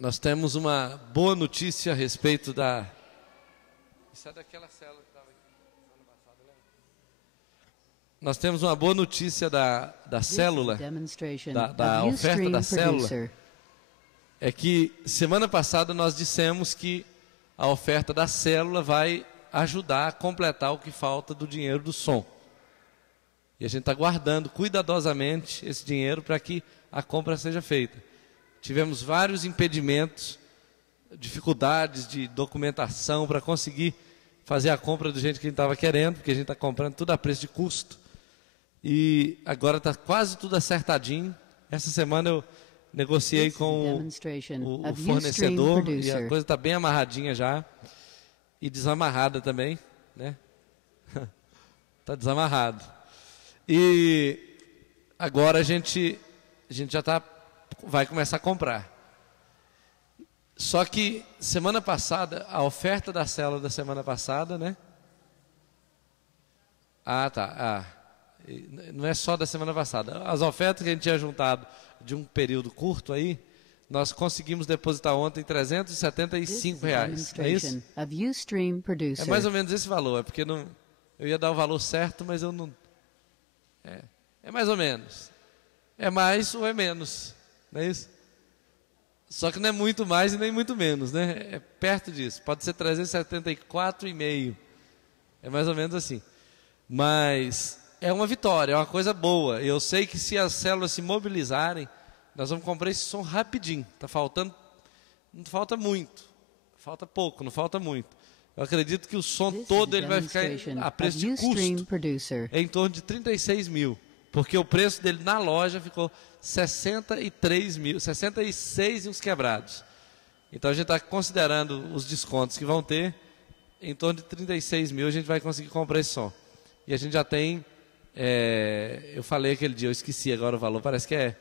Nós temos uma boa notícia a respeito da... Isso é daquela célula que estava aqui semana passada, lembra? Nós temos uma boa notícia da célula, da oferta da célula. É que semana passada nós dissemos que a oferta da célula vai ajudar a completar o que falta do dinheiro do som. E a gente está guardando cuidadosamente esse dinheiro para que a compra seja feita. Tivemos vários impedimentos, dificuldades de documentação para conseguir fazer a compra do jeito que a gente estava querendo, porque a gente está comprando tudo a preço de custo. E agora está quase tudo acertadinho. Essa semana eu negociei com o fornecedor e a coisa está bem amarradinha já. E desamarrada também, né? Está desamarrado. E agora a gente já vai começar a comprar. Só que semana passada, a oferta da célula da semana passada, né? Não é só da semana passada. As ofertas que a gente tinha juntado de um período curto aí, nós conseguimos depositar ontem R$375. É isso? É mais ou menos esse valor. É porque eu ia dar o valor certo, mas eu não... É mais ou menos. É mais ou é menos. Não é isso? Só que não é muito mais e nem muito menos, né? É perto disso. Pode ser 374,5. É mais ou menos assim. Mas é uma vitória, é uma coisa boa. Eu sei que se as células se mobilizarem, nós vamos comprar esse som rapidinho. Está faltando, não falta muito. Falta pouco, não falta muito. Eu acredito que o som todo ele vai ficar a preço de custo em torno de 36 mil. Porque o preço dele na loja ficou 63 mil, 66 e uns quebrados. Então a gente está considerando os descontos que vão ter, em torno de 36 mil a gente vai conseguir comprar esse som. E a gente já tem, eu falei aquele dia, eu esqueci agora o valor, parece que é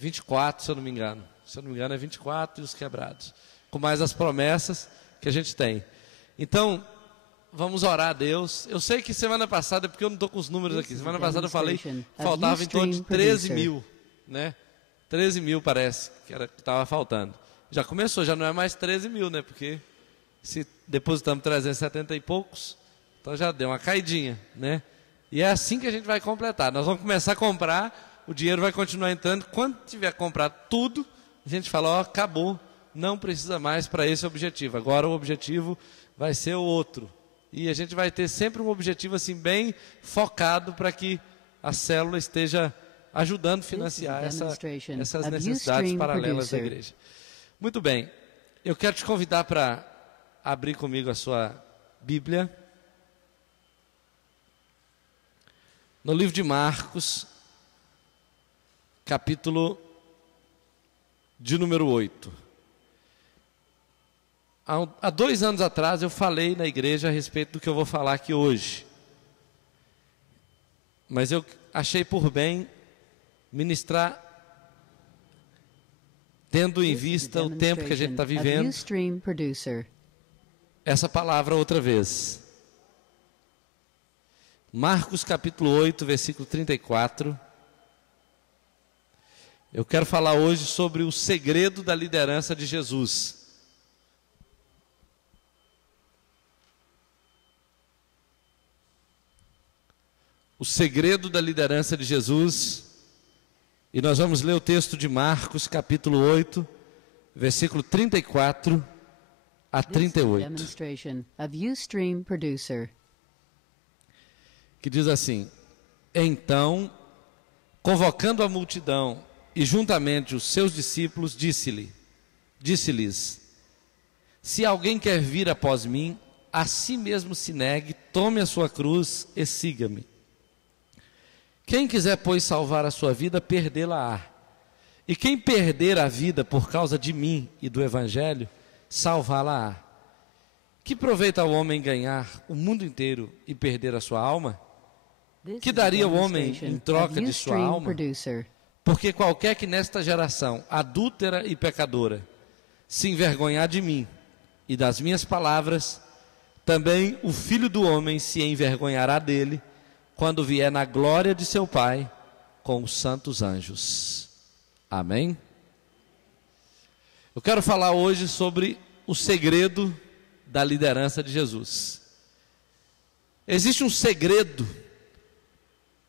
24, se eu não me engano. Se eu não me engano é 24 e os quebrados. Com mais as promessas que a gente tem. Então, vamos orar a Deus. Eu sei que semana passada, porque eu não estou com os números aqui, semana passada eu falei que faltava em torno de 13 mil, né? 13 mil parece que estava faltando. Já começou, já não é mais 13 mil, né? Porque se depositamos 370 e poucos, então já deu uma caidinha, né? E é assim que a gente vai completar. Nós vamos começar a comprar, o dinheiro vai continuar entrando. Quando tiver comprado tudo, a gente fala, ó, acabou, não precisa mais para esse objetivo. Agora o objetivo vai ser o outro. E a gente vai ter sempre um objetivo assim bem focado para que a célula esteja ajudando a financiar essas necessidades paralelas da igreja. Muito bem, eu quero te convidar para abrir comigo a sua Bíblia. No livro de Marcos, capítulo de número 8. Há 2 anos atrás eu falei na igreja a respeito do que eu vou falar aqui hoje. Mas eu achei por bem ministrar, tendo em vista o tempo que a gente está vivendo, essa palavra outra vez. Marcos capítulo 8, versículo 34. Eu quero falar hoje sobre o segredo da liderança de Jesus. O segredo da liderança de Jesus. E nós vamos ler o texto de Marcos, capítulo 8, versículo 34 a 38. Que diz assim: Então, convocando a multidão e juntamente os seus discípulos, disse-lhes: Se alguém quer vir após mim, a si mesmo se negue, tome a sua cruz e siga-me. Quem quiser, pois, salvar a sua vida, perdê-la-á. E quem perder a vida por causa de mim e do Evangelho, salvá-la-á. Que proveita o homem ganhar o mundo inteiro e perder a sua alma? Que daria o homem em troca de sua alma? Porque qualquer que nesta geração, adúltera e pecadora, se envergonhar de mim e das minhas palavras, também o Filho do Homem se envergonhará dele, quando vier na glória de seu Pai com os santos anjos. Amém? Eu quero falar hoje sobre o segredo da liderança de Jesus. Existe um segredo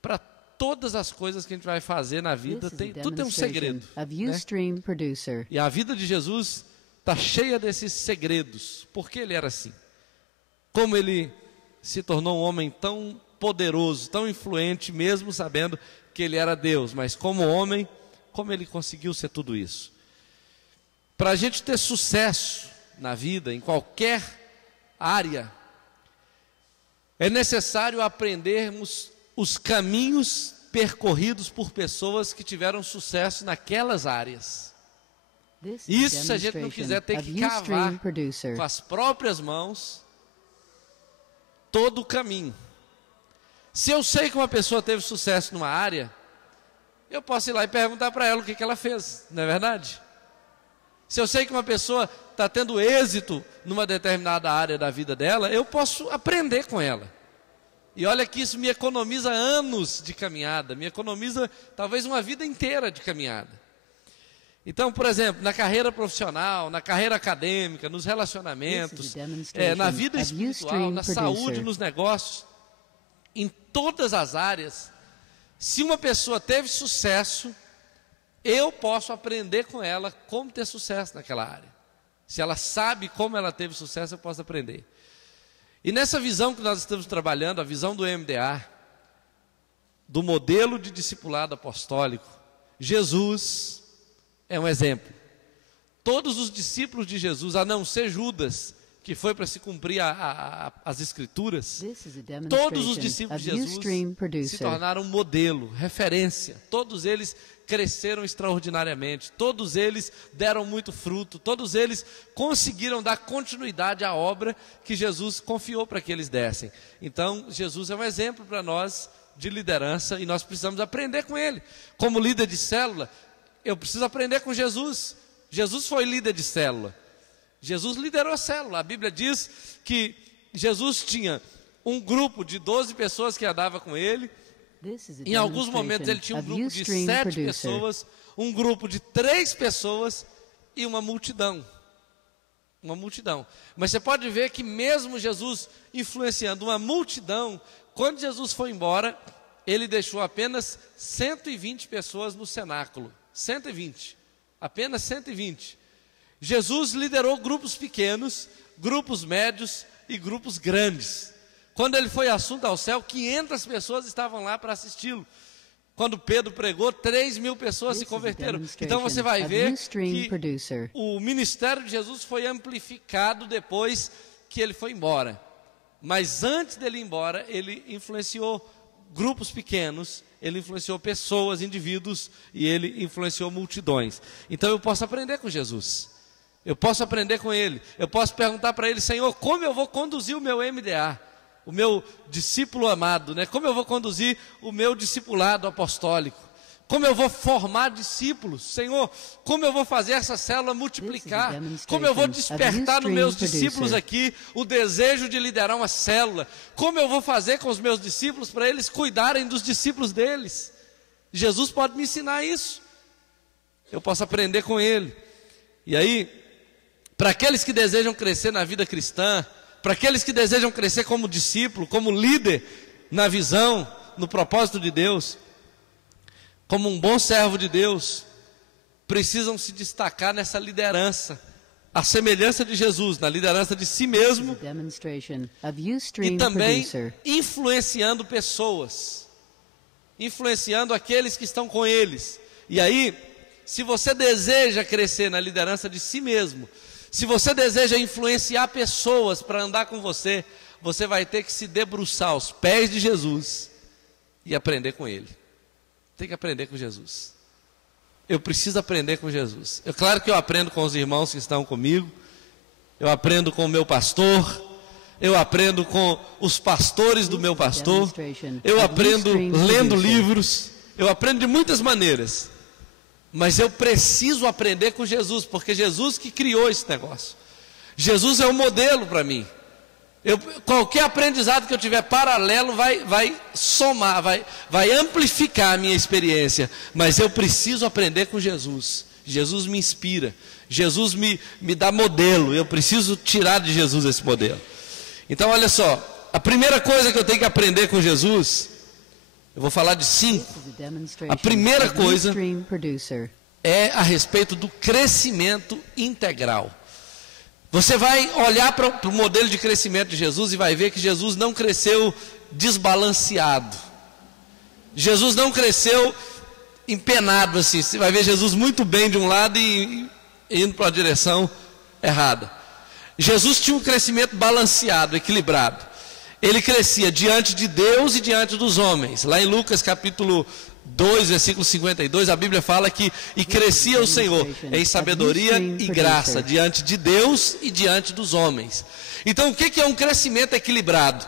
para todas as coisas que a gente vai fazer na vida, tudo tem um segredo, né? E a vida de Jesus está cheia desses segredos. Por que ele era assim? Como ele se tornou um homem tão poderoso, tão influente, mesmo sabendo que ele era Deus, mas como homem, como ele conseguiu ser tudo isso? Para a gente ter sucesso na vida, em qualquer área, é necessário aprendermos os caminhos percorridos por pessoas que tiveram sucesso naquelas áreas. Isso, se a gente não quiser ter que cavar com as próprias mãos todo o caminho. Se eu sei que uma pessoa teve sucesso numa área, eu posso ir lá e perguntar para ela o que ela fez, não é verdade? Se eu sei que uma pessoa está tendo êxito numa determinada área da vida dela, eu posso aprender com ela. E olha que isso me economiza anos de caminhada, me economiza talvez uma vida inteira de caminhada. Então, por exemplo, na carreira profissional, na carreira acadêmica, nos relacionamentos, na vida espiritual, na saúde, nos negócios, em todas as áreas, se uma pessoa teve sucesso, eu posso aprender com ela como ter sucesso naquela área. Se ela sabe como ela teve sucesso, eu posso aprender. E nessa visão que nós estamos trabalhando, a visão do MDA, do modelo de discipulado apostólico, Jesus é um exemplo. Todos os discípulos de Jesus, a não ser Judas, que foi para se cumprir as Escrituras, todos os discípulos de Jesus se tornaram um modelo, referência. Todos eles cresceram extraordinariamente, todos eles deram muito fruto, todos eles conseguiram dar continuidade à obra que Jesus confiou para que eles dessem. Então, Jesus é um exemplo para nós de liderança e nós precisamos aprender com ele. Como líder de célula, eu preciso aprender com Jesus. Jesus foi líder de célula. Jesus liderou a célula. A Bíblia diz que Jesus tinha um grupo de 12 pessoas que andava com ele. Em alguns momentos ele tinha um grupo de 7 pessoas, um grupo de 3 pessoas e uma multidão. Uma multidão. Mas você pode ver que mesmo Jesus influenciando uma multidão, quando Jesus foi embora, ele deixou apenas 120 pessoas no cenáculo. 120. Apenas 120. Jesus liderou grupos pequenos, grupos médios e grupos grandes. Quando ele foi assunto ao céu, 500 pessoas estavam lá para assisti-lo. Quando Pedro pregou, 3.000 pessoas se converteram. Então você vai ver que o ministério de Jesus foi amplificado depois que ele foi embora. Mas antes dele ir embora, ele influenciou grupos pequenos, ele influenciou pessoas, indivíduos, e ele influenciou multidões. Então eu posso aprender com Jesus. Eu posso aprender com ele. Eu posso perguntar para ele: Senhor, como eu vou conduzir o meu MDA? O meu discípulo amado, né? Como eu vou conduzir o meu discipulado apostólico? Como eu vou formar discípulos? Senhor, como eu vou fazer essa célula multiplicar? Como eu vou despertar nos meus discípulos aqui o desejo de liderar uma célula? Como eu vou fazer com os meus discípulos para eles cuidarem dos discípulos deles? Jesus pode me ensinar isso. Eu posso aprender com ele. E aí, para aqueles que desejam crescer na vida cristã, para aqueles que desejam crescer como discípulo, como líder, na visão, no propósito de Deus, como um bom servo de Deus, precisam se destacar nessa liderança, a semelhança de Jesus, na liderança de si mesmo, e também influenciando pessoas, influenciando aqueles que estão com eles. E aí, se você deseja crescer na liderança de si mesmo, se você deseja influenciar pessoas para andar com você, você vai ter que se debruçar aos pés de Jesus e aprender com ele. Tem que aprender com Jesus. Eu preciso aprender com Jesus. É claro que eu aprendo com os irmãos que estão comigo, eu aprendo com o meu pastor, eu aprendo com os pastores do meu pastor, eu aprendo lendo livros, eu aprendo de muitas maneiras. Mas eu preciso aprender com Jesus, porque Jesus que criou esse negócio. Jesus é um modelo para mim. Qualquer aprendizado que eu tiver paralelo vai somar, vai amplificar a minha experiência. Mas eu preciso aprender com Jesus. Jesus me inspira, Jesus me dá modelo, eu preciso tirar de Jesus esse modelo. Então olha só, a primeira coisa que eu tenho que aprender com Jesus, eu vou falar de 5. A primeira coisa é a respeito do crescimento integral. Você vai olhar para o modelo de crescimento de Jesus e vai ver que Jesus não cresceu desbalanceado. Jesus não cresceu empenado assim. Você vai ver Jesus muito bem de um lado e indo para a direção errada. Jesus tinha um crescimento balanceado, equilibrado. Ele crescia diante de Deus e diante dos homens. Lá em Lucas capítulo 2, versículo 52, a Bíblia fala que e crescia o Senhor em sabedoria e graça diante de Deus e diante dos homens. Então o que é um crescimento equilibrado?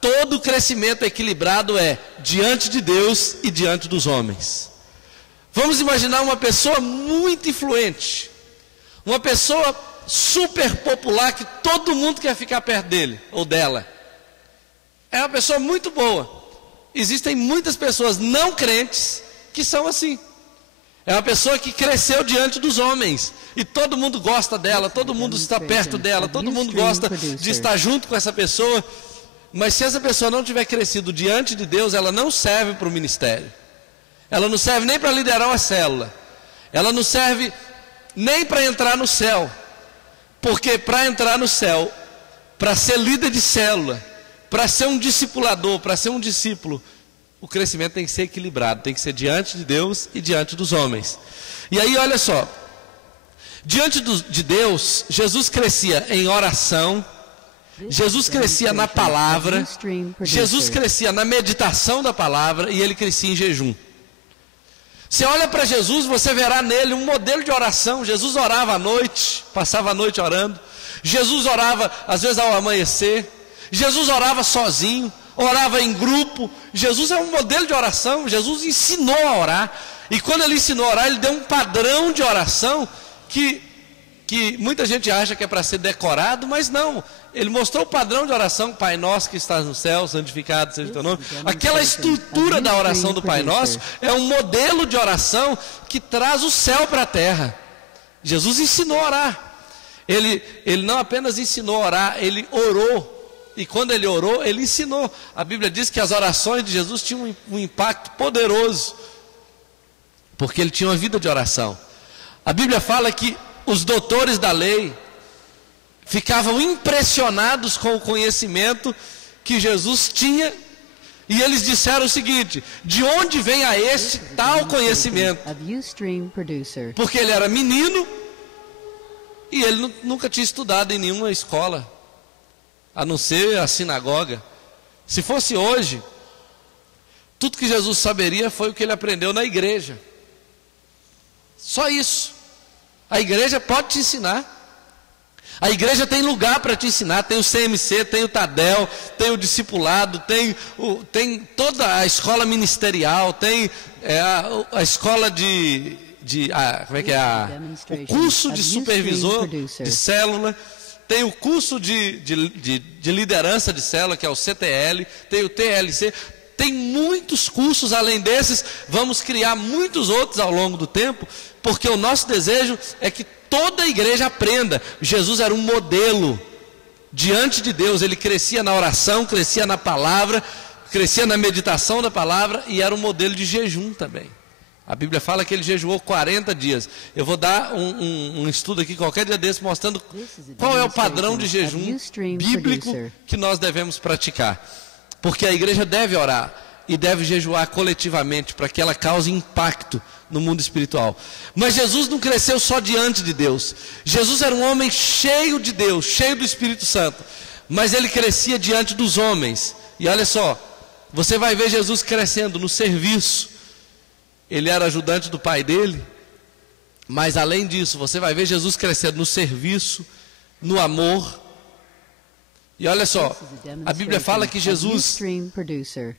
Todo crescimento equilibrado é diante de Deus e diante dos homens. Vamos imaginar uma pessoa muito influente, uma pessoa super popular que todo mundo quer ficar perto dele ou dela. É uma pessoa muito boa. Existem muitas pessoas não crentes que são assim. É uma pessoa que cresceu diante dos homens e todo mundo gosta dela, todo mundo está perto dela, todo mundo gosta de estar junto com essa pessoa. Mas se essa pessoa não tiver crescido diante de Deus, ela não serve para o ministério. Ela não serve nem para liderar uma célula. Ela não serve nem para entrar no céu. Porque para entrar no céu, para ser líder de célula, para ser um discipulador, para ser um discípulo, o crescimento tem que ser equilibrado, tem que ser diante de Deus e diante dos homens. E aí olha só, diante de Deus, Jesus crescia em oração, Jesus crescia na palavra, Jesus crescia na meditação da palavra e ele crescia em jejum. Você olha para Jesus, você verá nele um modelo de oração. Jesus orava à noite, passava a noite orando. Jesus orava às vezes ao amanhecer. Jesus orava sozinho, orava em grupo. Jesus é um modelo de oração. Jesus ensinou a orar. E quando ele ensinou a orar, ele deu um padrão de oração que muita gente acha que é para ser decorado, mas não. Ele mostrou o padrão de oração: Pai Nosso que estás no céu, santificado seja o teu nome. Aquela estrutura da oração do Pai Nosso é um modelo de oração que traz o céu para a terra. Jesus ensinou a orar. Ele não apenas ensinou a orar, ele orou. E quando ele orou, ele ensinou. A Bíblia diz que as orações de Jesus tinham um impacto poderoso, porque ele tinha uma vida de oração. A Bíblia fala que os doutores da lei ficavam impressionados com o conhecimento que Jesus tinha, e eles disseram o seguinte: de onde vem a este tal conhecimento? Porque ele era menino e ele nunca tinha estudado em nenhuma escola, a não ser a sinagoga. Se fosse hoje, tudo que Jesus saberia foi o que ele aprendeu na igreja. Só isso. A igreja pode te ensinar. A igreja tem lugar para te ensinar. Tem o CMC, tem o Tadel, tem o discipulado, tem toda a escola ministerial, tem a escola o curso de supervisor de célula, tem o curso de liderança de célula, que é o CTL, tem o TLC. Tem muitos cursos além desses. Vamos criar muitos outros ao longo do tempo, porque o nosso desejo é que toda a igreja aprenda. Jesus era um modelo diante de Deus. Ele crescia na oração, crescia na palavra, crescia na meditação da palavra, e era um modelo de jejum também. A Bíblia fala que ele jejuou 40 dias. Eu vou dar um estudo aqui qualquer dia desse, mostrando qual é o padrão de jejum bíblico que nós devemos praticar. Porque a igreja deve orar e deve jejuar coletivamente para que ela cause impacto no mundo espiritual. Mas Jesus não cresceu só diante de Deus. Jesus era um homem cheio de Deus, cheio do Espírito Santo. Mas ele crescia diante dos homens. E olha só, você vai ver Jesus crescendo no serviço. Ele era ajudante do pai dele. Mas além disso, você vai ver Jesus crescendo no serviço, no amor. E olha só, a Bíblia fala que Jesus,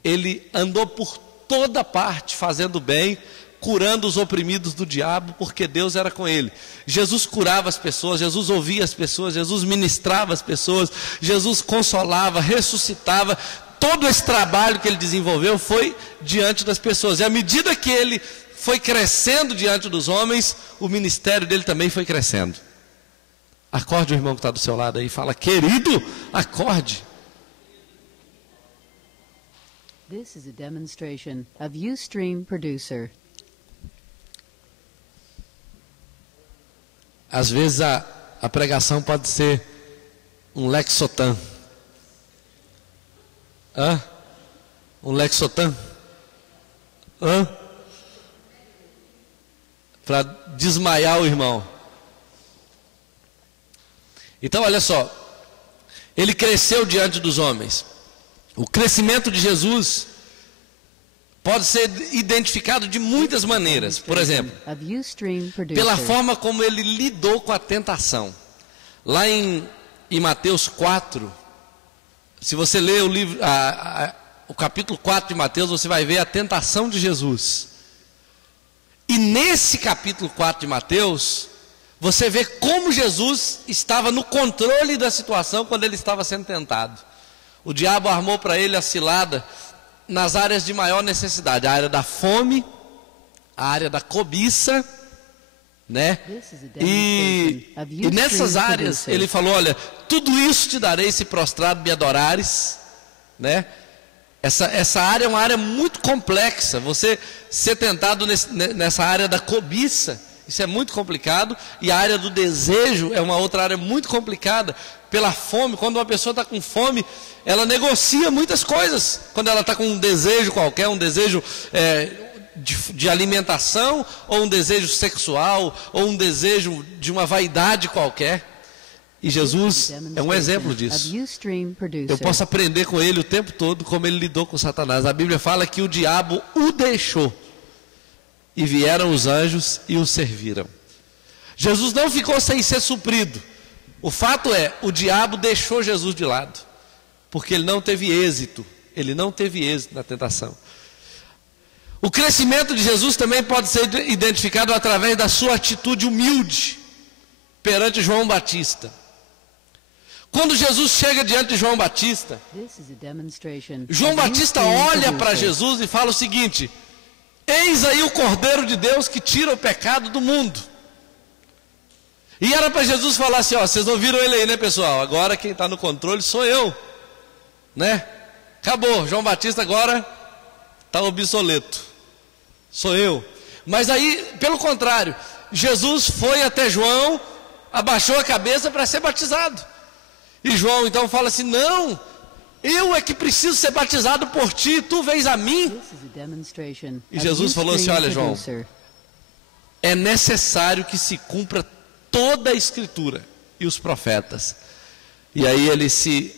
ele andou por toda parte fazendo bem, curando os oprimidos do diabo, porque Deus era com ele. Jesus curava as pessoas, Jesus ouvia as pessoas, Jesus ministrava as pessoas, Jesus consolava, ressuscitava. Todo esse trabalho que ele desenvolveu foi diante das pessoas. E à medida que ele foi crescendo diante dos homens, o ministério dele também foi crescendo. Acorde o irmão que está do seu lado aí e fala: querido, acorde. This is a demonstration of Ustream Producer. Às vezes a pregação pode ser um lexotan. Um lexotan? Para desmaiar o irmão. Então, olha só. Ele cresceu diante dos homens. O crescimento de Jesus pode ser identificado de muitas maneiras. Por exemplo, pela forma como ele lidou com a tentação. Lá em Mateus 4, se você ler o livro, o capítulo 4 de Mateus, você vai ver a tentação de Jesus. E nesse capítulo 4 de Mateus, você vê como Jesus estava no controle da situação quando ele estava sendo tentado. O diabo armou para ele a cilada nas áreas de maior necessidade, a área da fome, a área da cobiça, né? E nessas áreas ele falou: olha, tudo isso te darei se prostrado me adorares, né? Essa área é uma área muito complexa. Você ser tentado nessa área da cobiça, isso é muito complicado. E a área do desejo é uma outra área muito complicada. Pela fome, quando uma pessoa está com fome, ela negocia muitas coisas. Quando ela está com um desejo qualquer, um desejo de alimentação, ou um desejo sexual, ou um desejo de uma vaidade qualquer. E Jesus é um exemplo disso. Eu posso aprender com ele o tempo todo como ele lidou com Satanás. A Bíblia fala que o diabo o deixou. E vieram os anjos e o serviram. Jesus não ficou sem ser suprido. O fato é, o diabo deixou Jesus de lado. Porque ele não teve êxito. Ele não teve êxito na tentação. O crescimento de Jesus também pode ser identificado através da sua atitude humilde perante João Batista. Quando Jesus chega diante de João Batista, João Batista olha para Jesus e fala o seguinte: eis aí o Cordeiro de Deus que tira o pecado do mundo. E era para Jesus falar assim: ó, vocês não viram ele aí, né, pessoal? Agora quem está no controle sou eu, né? Acabou, João Batista agora está obsoleto, sou eu. Mas aí, pelo contrário, Jesus foi até João, abaixou a cabeça para ser batizado. E João então fala assim: não, eu é que preciso ser batizado por ti, tu vens a mim. E Jesus falou assim: olha, João, é necessário que se cumpra toda a Escritura e os profetas. E aí ele se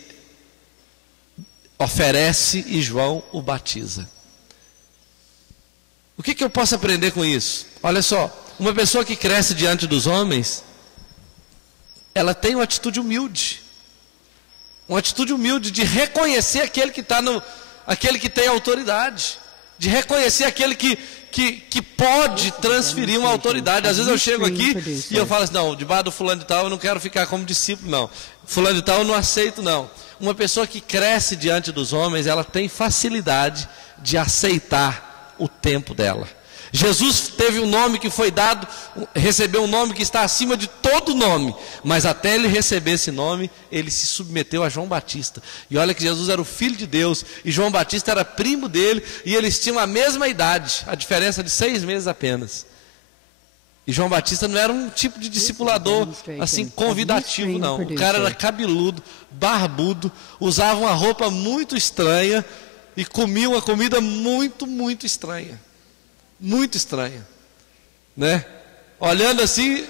oferece e João o batiza. O que eu posso aprender com isso? Olha só, uma pessoa que cresce diante dos homens, ela tem uma atitude humilde. Uma atitude humilde de reconhecer aquele que está aquele que tem autoridade, de reconhecer aquele que pode transferir uma autoridade. Às vezes eu chego aqui e eu falo assim: não, debaixo do fulano de tal eu não quero ficar como discípulo, não. Fulano de tal eu não aceito, não. Uma pessoa que cresce diante dos homens, ela tem facilidade de aceitar o tempo dela. Jesus teve um nome que foi dado, recebeu um nome que está acima de todo nome, mas até ele receber esse nome, ele se submeteu a João Batista. E olha que Jesus era o Filho de Deus, e João Batista era primo dele, e eles tinham a mesma idade, a diferença de 6 meses apenas. E João Batista não era um tipo de discipulador assim convidativo, não. O cara era cabeludo, barbudo, usava uma roupa muito estranha e comia uma comida muito, muito estranha. Muito estranha, né? Olhando assim,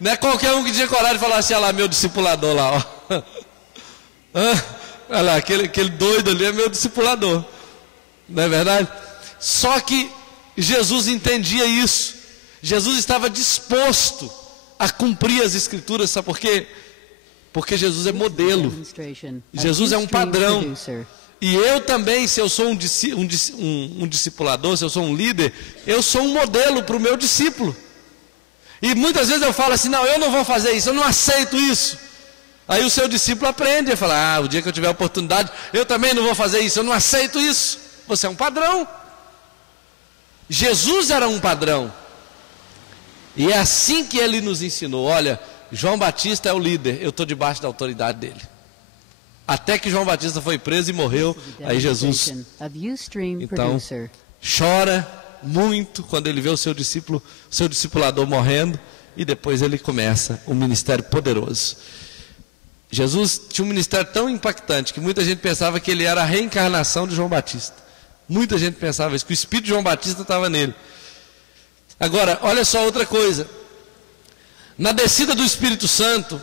não é qualquer um que tinha coragem de falar assim: olha lá, meu discipulador lá, ó. Olha lá, aquele doido ali é meu discipulador, não é verdade? Só que Jesus entendia isso. Jesus estava disposto a cumprir as Escrituras, sabe por quê? Porque Jesus é modelo, Jesus é um padrão. E eu também, se eu sou um discipulador, se eu sou um líder, eu sou um modelo para o meu discípulo. E muitas vezes eu falo assim: não, eu não vou fazer isso, eu não aceito isso. Aí o seu discípulo aprende, e fala: o dia que eu tiver oportunidade, eu também não vou fazer isso, eu não aceito isso. Você é um padrão. Jesus era um padrão. E é assim que ele nos ensinou. Olha, João Batista é o líder, eu estou debaixo da autoridade dele. Até que João Batista foi preso e morreu, aí Jesus então chora muito quando ele vê o seu discípulo, o seu discipulador morrendo, e depois ele começa um ministério poderoso. Jesus tinha um ministério tão impactante que muita gente pensava que ele era a reencarnação de João Batista. Muita gente pensava isso, que o espírito de João Batista estava nele. Agora, olha só outra coisa. Na descida do Espírito Santo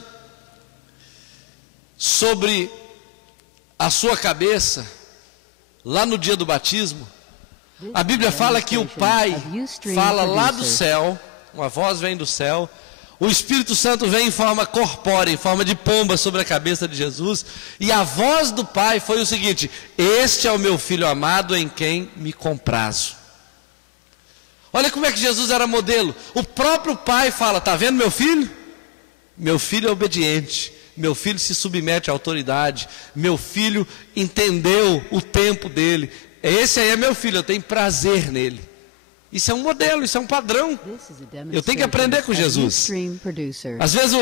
sobre a sua cabeça, lá no dia do batismo, a Bíblia fala que o Pai fala lá do céu, uma voz vem do céu, o Espírito Santo vem em forma corpórea, em forma de pomba sobre a cabeça de Jesus, e a voz do Pai foi o seguinte: este é o meu filho amado em quem me comprazo. Olha como é que Jesus era modelo. O próprio Pai fala: está vendo meu filho? Meu filho é obediente, meu filho se submete à autoridade, meu filho entendeu o tempo dele. Esse aí é meu filho, eu tenho prazer nele. Isso é um modelo, isso é um padrão. Eu tenho que aprender com Jesus. Às vezes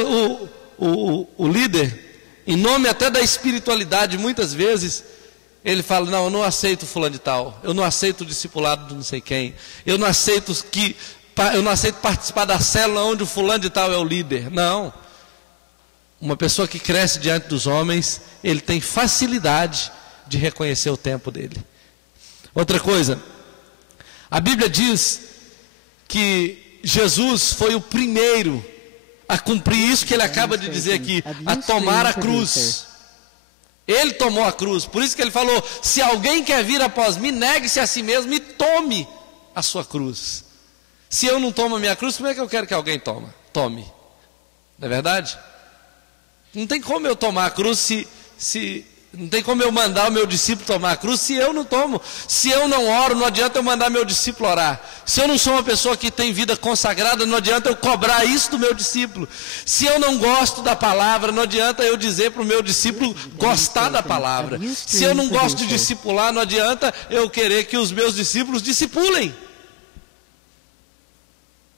o líder, em nome até da espiritualidade, muitas vezes, ele fala: não, eu não aceito fulano de tal, eu não aceito o discipulado de não sei quem, eu não aceito participar da célula onde o fulano de tal é o líder. Não. Uma pessoa que cresce diante dos homens, ele tem facilidade de reconhecer o tempo dele. Outra coisa, a Bíblia diz que Jesus foi o primeiro a cumprir isso que ele acaba de dizer aqui, a tomar a cruz. Ele tomou a cruz, por isso que ele falou: se alguém quer vir após mim, negue-se a si mesmo e tome a sua cruz. Se eu não tomo a minha cruz, como é que eu quero que alguém tome? Não é verdade? Não tem como eu tomar a cruz não tem como eu mandar o meu discípulo tomar a cruz se eu não tomo. Se eu não oro, não adianta eu mandar meu discípulo orar. Se eu não sou uma pessoa que tem vida consagrada, não adianta eu cobrar isso do meu discípulo. Se eu não gosto da palavra, não adianta eu dizer para o meu discípulo gostar da palavra. Se eu não gosto de discipular, não adianta eu querer que os meus discípulos discipulem.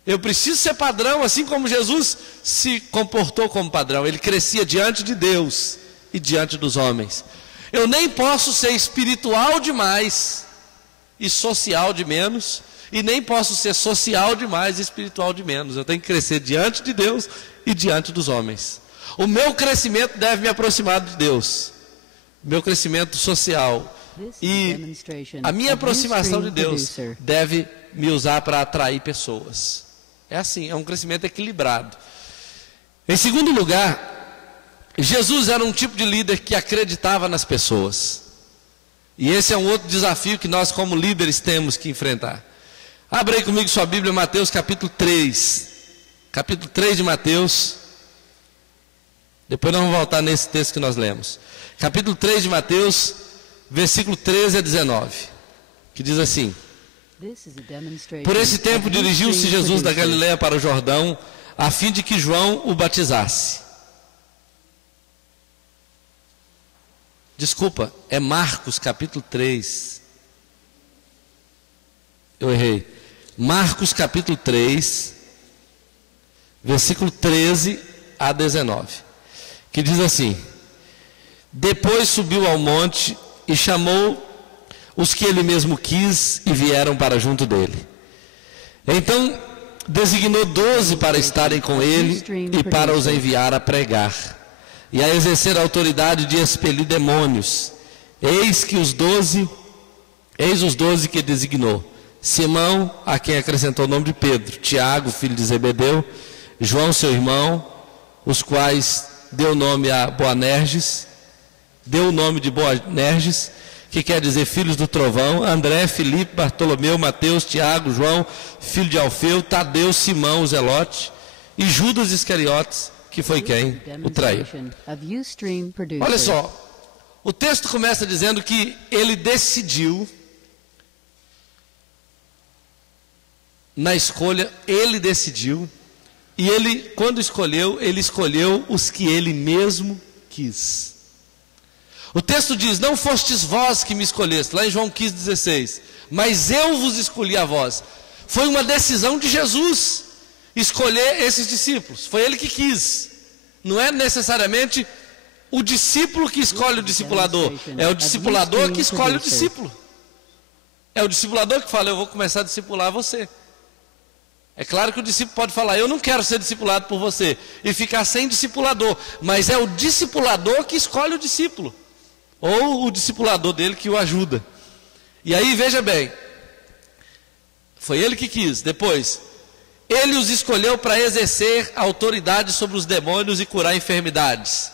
Eu preciso ser padrão, assim como Jesus se comportou como padrão. Ele crescia diante de Deus e diante dos homens. Eu nem posso ser espiritual demais e social de menos, e nem posso ser social demais e espiritual de menos. Eu tenho que crescer diante de Deus e diante dos homens. O meu crescimento deve me aproximar de Deus, meu crescimento social, e a minha aproximação de Deus deve me usar para atrair pessoas. É assim, é um crescimento equilibrado. Em segundo lugar, Jesus era um tipo de líder que acreditava nas pessoas. E esse é um outro desafio que nós como líderes temos que enfrentar. Abra aí comigo sua Bíblia, Mateus capítulo 3. Capítulo 3 de Mateus. Depois nós vamos voltar nesse texto que nós lemos. Capítulo 3 de Mateus, versículo 13 a 19. Que diz assim: por esse tempo dirigiu-se Jesus da Galileia para o Jordão, a fim de que João o batizasse. Desculpa, é Marcos capítulo 3. Eu errei. Marcos capítulo 3, versículo 13 a 19. Que diz assim: depois subiu ao monte e chamou os que ele mesmo quis e vieram para junto dele. Então designou 12 para estarem com ele e para os enviar a pregar e a exercer a autoridade de expelir demônios. Eis os 12 que designou: Simão, a quem acrescentou o nome de Pedro, Tiago, filho de Zebedeu, João, seu irmão, os quais deu o nome de Boanerges, que quer dizer filhos do trovão, André, Filipe, Bartolomeu, Mateus, Tiago, João, filho de Alfeu, Tadeu, Simão, o Zelote, e Judas Iscariotes, que foi quem o traiu. Olha só, o texto começa dizendo que ele decidiu, na escolha, ele decidiu, e ele, quando escolheu, ele escolheu os que ele mesmo quis. O texto diz: não fostes vós que me escolheste, lá em João 15,16. mas eu vos escolhi a vós. Foi uma decisão de Jesus escolher esses discípulos. Foi ele que quis. Não é necessariamente o discípulo que escolhe o discipulador. É o discipulador que escolhe o discípulo. É o discipulador que fala, eu vou começar a discipular você. É claro que o discípulo pode falar, eu não quero ser discipulado por você, e ficar sem discipulador. Mas é o discipulador que escolhe o discípulo. Ou o discipulador dele que o ajuda. E aí, veja bem, foi ele que quis. Depois, ele os escolheu para exercer autoridade sobre os demônios e curar enfermidades.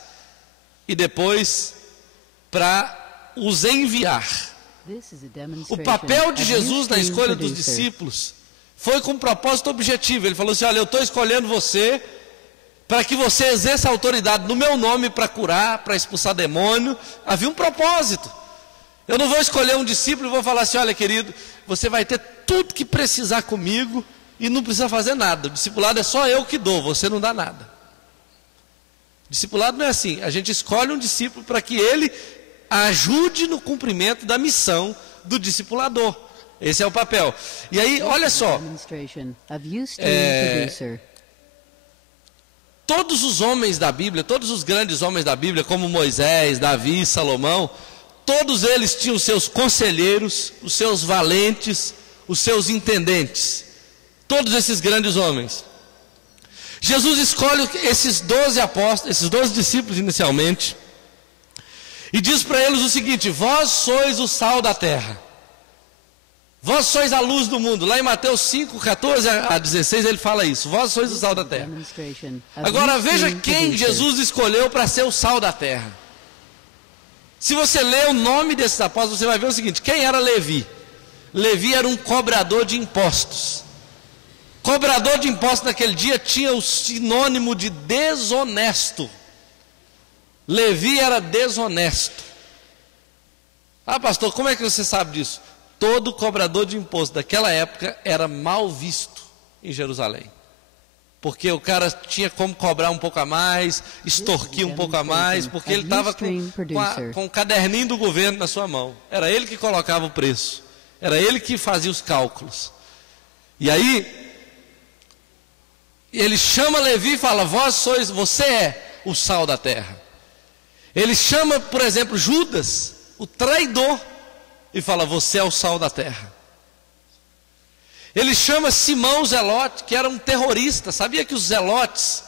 E depois, para os enviar. O papel de Jesus na escolha dos discípulos foi com um propósito objetivo. Ele falou assim, olha, eu estou escolhendo você para que você exerça autoridade no meu nome para curar, para expulsar demônio. Havia um propósito. Eu não vou escolher um discípulo e vou falar assim, olha querido, você vai ter tudo que precisar comigo e não precisa fazer nada. O discipulado é só eu que dou, você não dá nada. Discipulado não é assim. A gente escolhe um discípulo para que ele ajude no cumprimento da missão do discipulador. Esse é o papel. E aí, olha só. Todos os homens da Bíblia, todos os grandes homens da Bíblia, como Moisés, Davi, Salomão, todos eles tinham os seus conselheiros, os seus valentes, os seus intendentes. Todos esses grandes homens. Jesus escolhe esses 12 apóstolos, esses 12 discípulos inicialmente, e diz para eles o seguinte: vós sois o sal da terra. Vós sois a luz do mundo. Lá em Mateus 5, 14 a 16 ele fala isso. Vós sois o sal da terra. Agora veja quem Jesus escolheu para ser o sal da terra. Se você ler o nome desses apóstolos, você vai ver o seguinte: quem era Levi? Levi era um cobrador de impostos. Cobrador de impostos naquele dia tinha o sinônimo de desonesto. Levi era desonesto. Ah, pastor, como é que você sabe disso? Todo cobrador de imposto daquela época era mal visto em Jerusalém. Porque o cara tinha como cobrar um pouco a mais, extorquir um pouco a mais, porque ele estava com o caderninho do governo na sua mão. Era ele que colocava o preço. Era ele que fazia os cálculos. E aí, ele chama Levi e fala: você é o sal da terra. Ele chama, por exemplo, Judas, o traidor, e fala: você é o sal da terra. Ele chama Simão Zelote, que era um terrorista. Sabia que os zelotes,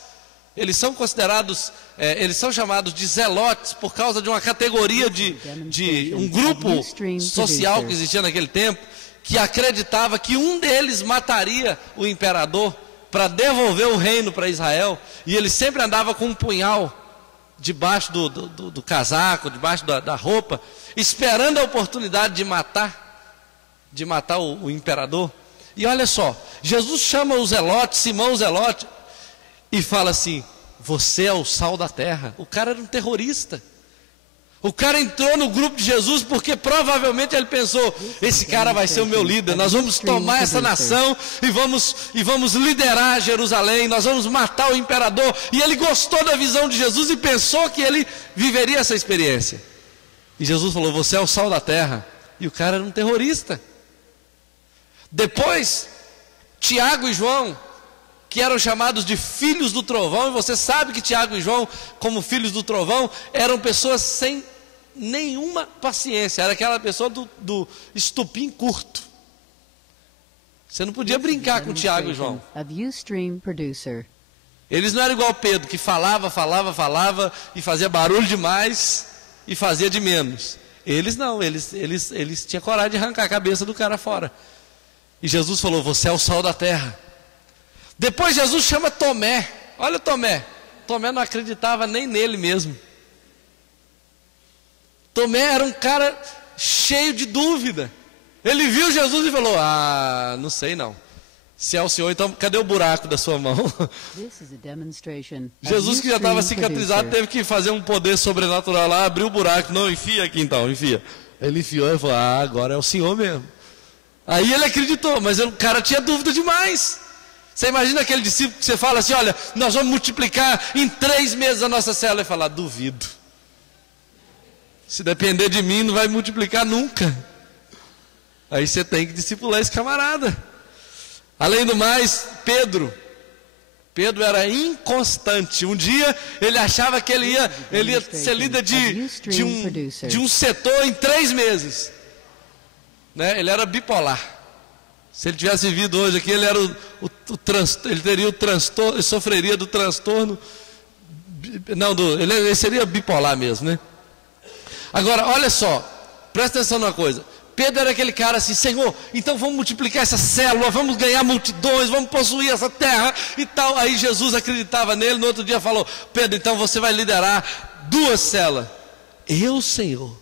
eles são considerados, eles são chamados de zelotes por causa de uma categoria de um grupo social que existia naquele tempo, que acreditava que um deles mataria o imperador para devolver o reino para Israel. E ele sempre andava com um punhal debaixo do casaco, debaixo da roupa, esperando a oportunidade de matar o imperador. E olha só, Jesus chama o Zelote, Simão Zelote, e fala assim: você é o sal da terra. O cara era um terrorista. O cara entrou no grupo de Jesus porque provavelmente ele pensou: esse cara vai ser o meu líder, nós vamos tomar essa nação e vamos liderar Jerusalém, nós vamos matar o imperador. E ele gostou da visão de Jesus e pensou que ele viveria essa experiência. E Jesus falou: você é o sal da terra. E o cara era um terrorista. Depois, Tiago e João, que eram chamados de filhos do trovão, e você sabe que Tiago e João, como filhos do trovão, eram pessoas sem nenhuma paciência. Era aquela pessoa do estupim curto. Você não podia brincar com Tiago e João. Eles não eram igual Pedro, que falava e fazia barulho demais e fazia de menos. Eles não, eles tinham coragem de arrancar a cabeça do cara fora. E Jesus falou: você é o sal da terra. Depois Jesus chama Tomé. Olha Tomé. Tomé não acreditava nem nele mesmo. Tomé era um cara cheio de dúvida. Ele viu Jesus e falou: não sei não. Se é o Senhor, então cadê o buraco da sua mão? Jesus, que já estava cicatrizado, teve que fazer um poder sobrenatural lá, abriu o buraco. Não, enfia aqui então, enfia. Ele enfiou e falou: agora é o Senhor mesmo. Aí ele acreditou, mas o cara tinha dúvida demais. Você imagina aquele discípulo que você fala assim: olha, nós vamos multiplicar em 3 meses a nossa célula. E fala: duvido. Se depender de mim, não vai multiplicar nunca. Aí você tem que discipular esse camarada. Além do mais, Pedro era inconstante. Um dia ele achava que ele ia ser líder de um setor em 3 meses. Né? Ele era bipolar. Se ele tivesse vivido hoje aqui, ele era ele teria o transtorno, ele sofreria do transtorno. Não, ele seria bipolar mesmo, né? Agora, olha só, presta atenção numa coisa. Pedro era aquele cara assim: Senhor, então vamos multiplicar essa célula, vamos ganhar multidões, vamos possuir essa terra e tal. Aí Jesus acreditava nele, no outro dia falou: Pedro, então você vai liderar 2 células. Eu, Senhor,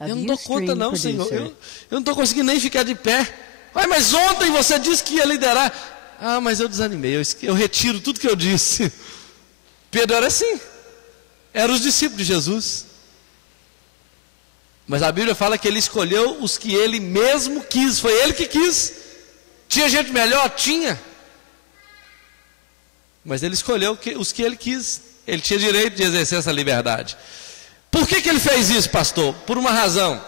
eu não dou conta não, Senhor, eu não estou conseguindo nem ficar de pé. Mas ontem você disse que ia liderar. Mas eu desanimei, eu retiro tudo que eu disse. Pedro era assim, eram os discípulos de Jesus. Mas a Bíblia fala que ele escolheu os que ele mesmo quis, foi ele que quis. Tinha gente melhor? Tinha. Mas ele escolheu os que ele quis. Ele tinha direito de exercer essa liberdade. Por que ele fez isso, pastor? Por uma razão.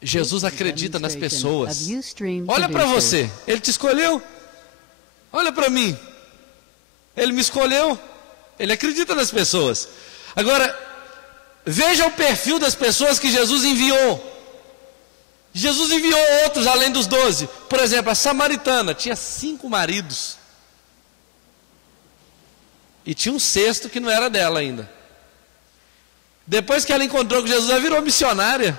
Jesus acredita nas pessoas. Olha para você, ele te escolheu. Olha para mim, ele me escolheu. Ele acredita nas pessoas. Agora, veja o perfil das pessoas que Jesus enviou. Jesus enviou outros além dos 12. Por exemplo, a samaritana tinha 5 maridos. E tinha um 6º que não era dela ainda. Depois que ela encontrou com Jesus, ela virou missionária.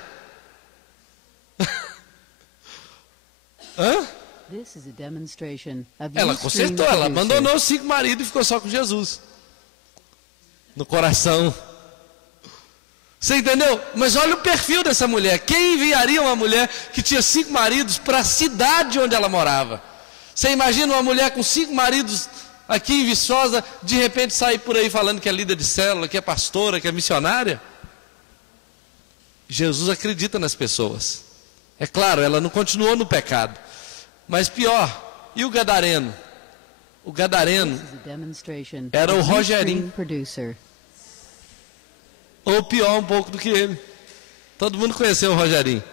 Ela consertou, ela abandonou os 5 maridos e ficou só com Jesus. No coração. Você entendeu? Mas olha o perfil dessa mulher. Quem enviaria uma mulher que tinha 5 maridos para a cidade onde ela morava? Você imagina uma mulher com 5 maridos aqui em Viçosa, de repente sair por aí falando que é líder de célula, que é pastora, que é missionária? Jesus acredita nas pessoas. É claro, ela não continuou no pecado. Mas pior, e o gadareno? O gadareno era o Rogerinho. Ou pior um pouco do que ele. Todo mundo conheceu o Rogerinho.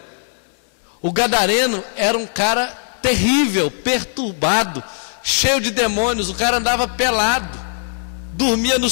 O gadareno era um cara terrível, perturbado, cheio de demônios. O cara andava pelado, dormia no